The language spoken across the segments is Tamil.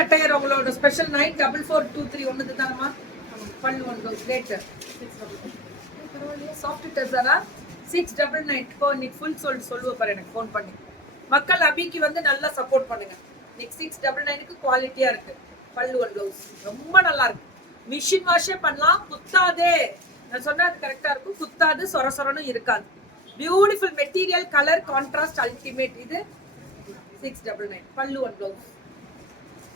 அட்டையர் உங்களோட ஸ்பெஷல் 944231 ஒன்னது தானமா பல்லு வந்து ரேட் சாஃப்ட் டெசரா 699 இப்போ நீ ஃபுல் சொல்லுவ பாரு எனக்கு ஃபோன் பண்ணி மக்கள் அபிக்கு வந்து நல்லா சப்போர்ட் பண்ணுங்க நெக்ஸ்ட் 699க்கு குவாலிட்டியா இருக்கு பல்லு ஒன் ப்ளவுஸ் ரொம்ப நல்லா இருக்கு மிஷின் வாஷே பண்ணலாம் குத்தாதே நான் சொன்னா அது கரெக்டா இருக்கும் குத்தாது சொர சொரனும் இருக்காது beautiful material colour contrast ultimate இது 699 பல்லு ஒன் ப்ளவுஸ்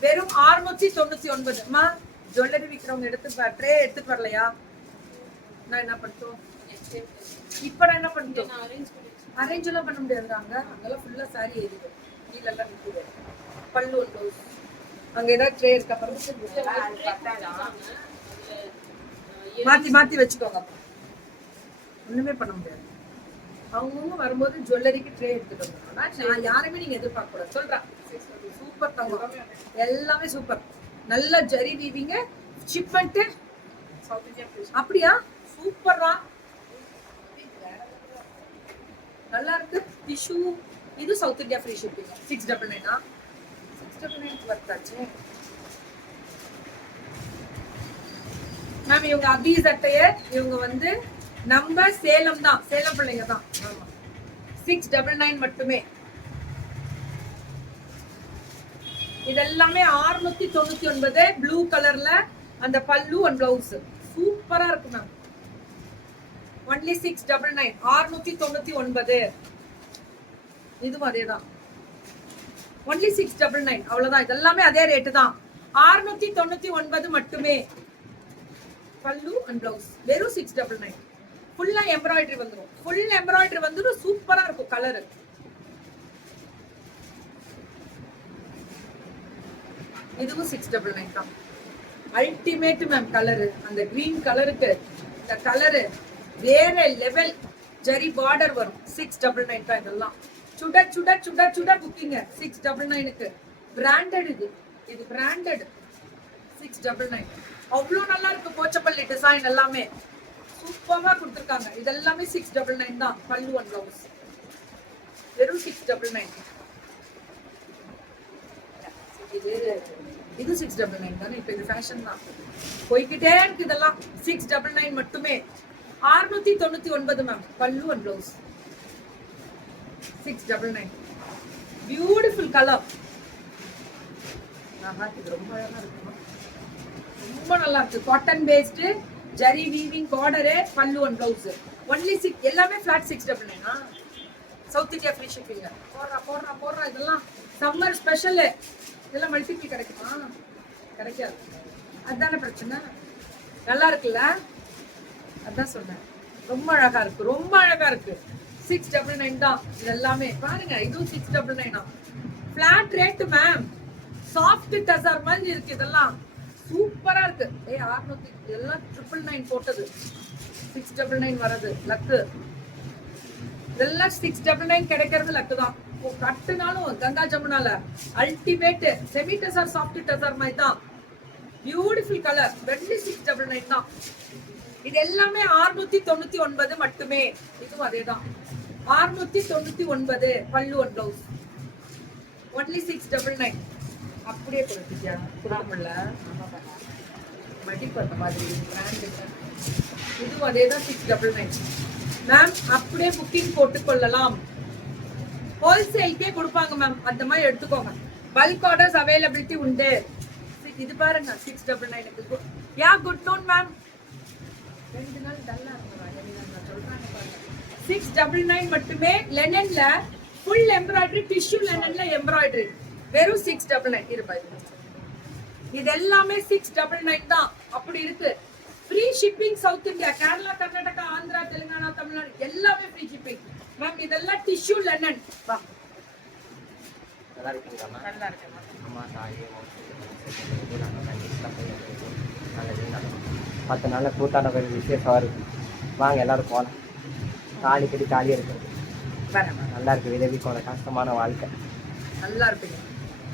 வெறும் 699 அம்மா ஜுவல்லரி விக்கிறவங்க ட்ரே எடுத்துட்டு வரலையா நான் என்ன பண்ணட்டும் இப்ப நான் என்ன பண்ணட்டும் அரேஞ்ச் எல்லாம் பண்ண முடியாதுங்க அங்கெல்லாம் ஃபுல்லா சாரி ஏறிடு கீழ எல்லாம் விக்குது பல்லு ஒன் ப்ளவுஸ் அங்க ஏதாவது ட்ரே இருக்க அப்புறம் மாத்தி வச்சுக்கோங்க ஒண்ணுமே பண்ண முடியாது அவங்கவுங்க வரும்போது ஜுவல்லரிக்கு ட்ரே எடுத்துட்டு வந்தாங்க நான் யாருமே நீங்க எதிர்பார்க்க கூடாது சொல்றேன் சூப்பர் தங்கம் எல்லாமே சூப்பர் நல்ல ஜரி வீவிங்க ஷிப்மெண்ட் அப்படியா சூப்பரா நல்லா இருக்கு டிஷ்யூ இது சவுத் இந்தியா ஃப்ரீ ஷிப்பிங் 699 699 வர்த்தாச்சு மேம் இவங்க அபீஸ் அட்டையர் இவங்க வந்து நம்ம சேலம் தான் சேலம் பிள்ளைங்க தான் ஆமா 699 மட்டுமே இதெல்லாமே 699 ப்ளூ கலர்ல அந்த பல்லு அண்ட் பிளவுஸ் சூப்பரா இருக்கு மேம் ஒன்லி 699 699 இதுவும் அதேதான் ஒன்லி 699 அவ்வளவுதான் இதெல்லாமே அதே ரேட்டு தான் 699 மட்டுமே பல்லு அண்ட் பிளவுஸ் வெறும் 699 ஃபுல்லா எம்ப்ராய்டரி வந்துரும் ஃபுல் எம்ப்ராய்டரி வந்துரும் சூப்பரா இருக்கும் கலர் இதுவும் 699 தான் அல்டிமேட் மேம் கலர் அந்த கிரீன் கலருக்கு இந்த கலரு வேற லெவல் ஜரி பார்டர் வரும் 699 தான் இதெல்லாம் சுட சுட சுட சுட புக்கிங்க 699க்கு பிராண்டட் இது பிராண்டட் 699 அவ்வளோ நல்லா இருக்கு போச்சப்பள்ளி டிசைன் எல்லாமே சூப்பரா கொடுத்துருக்காங்க இதெல்லாமே 699 தான் பல்லு ஒன் பிளவுஸ் வெறும் 699 இது 699 தானே இப்போ இது ஃபேஷன் தான் போய்கிட்டே இருக்கு இதெல்லாம் 699 மட்டுமே 699 மேம் பல்லு அண்ட் பிளவுஸ் 699 பியூட்டிஃபுல் கலர் இது ரொம்ப அழகா இருக்கு ரொம்ப நல்லா இருக்கு cotton based zari weaving border பல்லு அண்ட் பிளவுஸ் ஒன்லி 6 எல்லாமே flat 699 south India free shipping போடுறா இதெல்லாம் சம்மர் ஸ்பெஷல் இதெல்லாம் மல்டிபிள் கிடைக்குமா கிடைக்காது அதுதானே பிரச்சனை நல்லா இருக்குல்ல அதான் சொன்னேன் ரொம்ப அழகா இருக்கு 699 தான் இது எல்லாமே பாருங்க இதுவும் 699 தான் flat rate ma'am soft tussar மாதிரி இருக்கு இதெல்லாம் சூப்பரா இருக்கு 600 இதெல்லாம் 999 போட்டது 699 வரது லக்கு இதெல்லாம் 699 கிடைக்கிறது லக்கு தான் கட்டுனாலும் கங்கா ஜமுனால ultimate semi tussar soft tussar மாதிரி தான் பியூட்டிஃபுல் கலர் 699 தான் இது எல்லாமே 699 மட்டுமே இதுவும் அதேதான் 699 பல்லு ஒன் பிளவுஸ் ஒன்லி 699 அப்படியே கொடுத்துட்டியா கொடுக்கல மடிப்பு அந்த மாதிரி பிராண்ட் இதுவும் அதேதான் 699 மேம் அப்படியே புக்கிங் போட்டுக்கொள்ளலாம் ஹோல்சேல்கே கொடுப்பாங்க மேம் அந்த மாதிரி எடுத்துக்கோங்க பல்க் ஆர்டர்ஸ் அவைலபிலிட்டி உண்டு இது பாருங்க 699 யா குட் நோன் மேம் 2 நாள் டல்லா இருக்குறா சொல்றாங்க பாருங்க 699 மட்டுமே லெனன்ல ஃபுல் எம்ப்ராய்டரி டிஷ்யூ லெனன்ல எம்ப்ராய்டரி வெறும் 699 ரூபாய் இது எல்லாமே 699 தான் அப்படி இருக்கு free shipping south India Kerala Karnataka Andhra Telangana Tamil Nadu எல்லாமே ஃப்ரீ ஷிப்பிங் மேம் இதெல்லாம் டிஷ்யூ லெனன் வா நல்லா இருக்கு அம்மா சாய் 10 நாள்ல கூட்டான விசேஷம் இருக்கு வாங்க எல்லாரும் போகலாம் தாலி கட்டி தாலியா இருக்கு நல்லா இருக்கு விதவி போன கஷ்டமான வாழ்க்கை நல்லா இருப்பீங்க